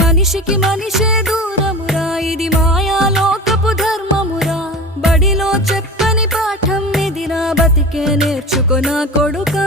మనిషికి మనిషే దూరమురా ఇది మాయాలోకపు ధర్మమురా బడిలో చెప్పని పాఠం నా బతికే నేర్చుకున్నా కొడుకా